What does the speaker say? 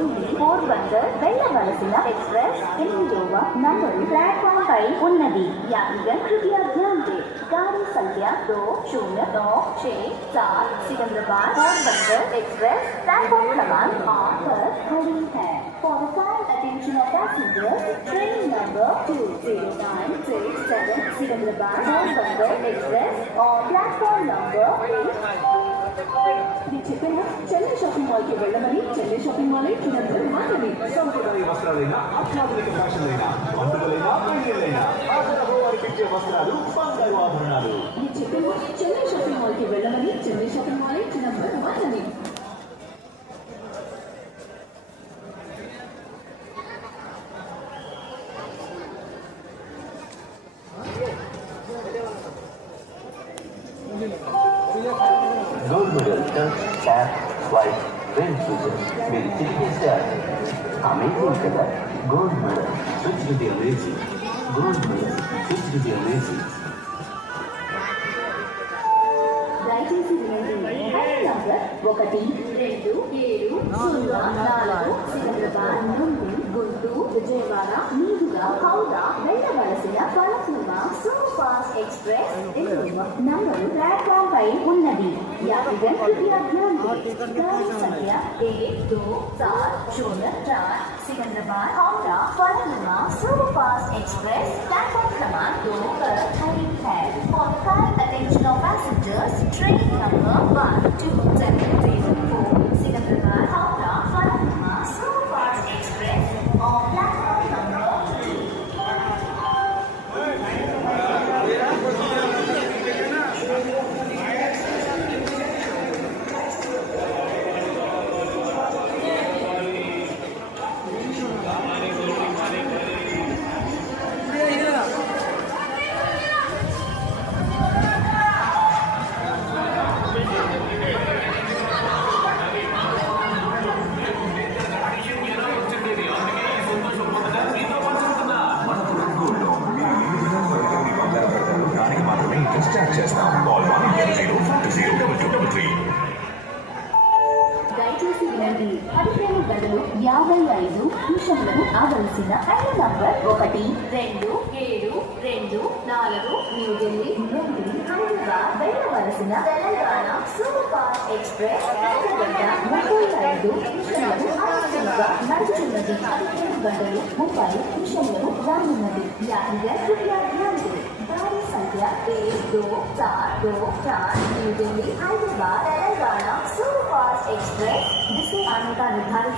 दिल्ली पोरबंदर వెళ్ళవలసిన एक्सप्रेस ఎనిమిదవ number platform పై ఉన్నది। यात्रीगण कृपया ध्यान दें, गाड़ी संख्या 2096 सिकंदराबाद पोरबंदर एक्सप्रेस प्लेटफॉर्म क्रमांक 8 पर खड़ी है। For the kind attention of passengers, train number 20967 Secunderabad Porbandar express और प्लेटफॉर्म नंबर 8 చెప్పిన చెన్నై షాపింగ్ మాల్ కి వెళ్ళమని చెన్నై షాపింగ్ మాల్ చిన్నప్పుడు మాత్రమే సంప్రదాయ వస్త్రాలైనా అత్యాధునిక ఫ్యాషన్లైనా పండుగలైనా పెళ్లిలైనా వారికిచ్చే వస్త్రాలు బంగారు ఆభరణాలు చెప్పిన చెన్నై షాపింగ్ మాల్ కి వెళ్ళమని చెన్నై షాపింగ్ మాల్ చిన్నప్పుడు మాత్రమే। Gold medal shirt cap white rain shoes मेरी तिरिगे से आए amazing colour gold medal switch to the amazing gold medal switch to the amazing దయచేసి వినండి, ఐదు నంబర్ 12704 సికింద్రాబాద్ నుండి గుంటూరు విజయవాడ మీదుగా హౌరా వెళ్ళవలసిన Falaknuma super fast express number platform పై ఉన్నది। यात्रीगण कृपया ध्यान दें, गाड़ी संख्या 12404 Secunderabad Howrah Falaknuma super fast express platform क्रमांक 2 पर खड़ी है। For the kind attention of passengers, train number 12704 Secunderabad Howrah Falaknuma super fast express और प्लेटफॉर्म नंबर 2। దయచేసి వినండి, 15 గంటలు 55 నిమిషములకు ఆవలసిన ఐదు నంబర్ 127224 న్యూఢిల్లీ నుండి హైదరాబాద్ వెళ్ళవలసిన తెలంగాణ సూపర్ ఫాస్ట్ ఎక్స్ప్రెస్ 1:35 నిమిషములకు ఆలస్యంగా నడుచున్నది। 15 గంటలు 30 నిమిషములకు రానున్నది। यात्रीगण कृपया ध्यान दें, गाड़ी संख्या 12424 new Delhi Hyderabad Telangana super fast express जिसमें आने का निर्धारित